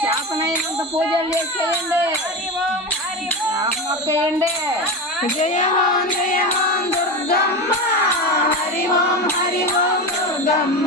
చేపనైనంత పూజలు చేసేయండి చేయండి. జయ ఓం జయ ఓం దుర్గమ్మ హరి ఓం హరి ఓం దుర్గమ్మ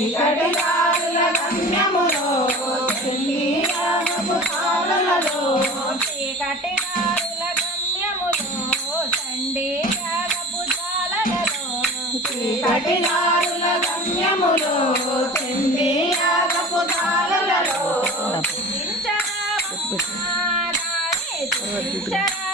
చీకటిదారుల గమ్యములో చెల్లియామపు కాలులలో చీకటిదారుల గమ్యములో చండీయాగపు జాలలలో చీకటిదారుల గమ్యములో చండీయాగపు జాలలలో చించరా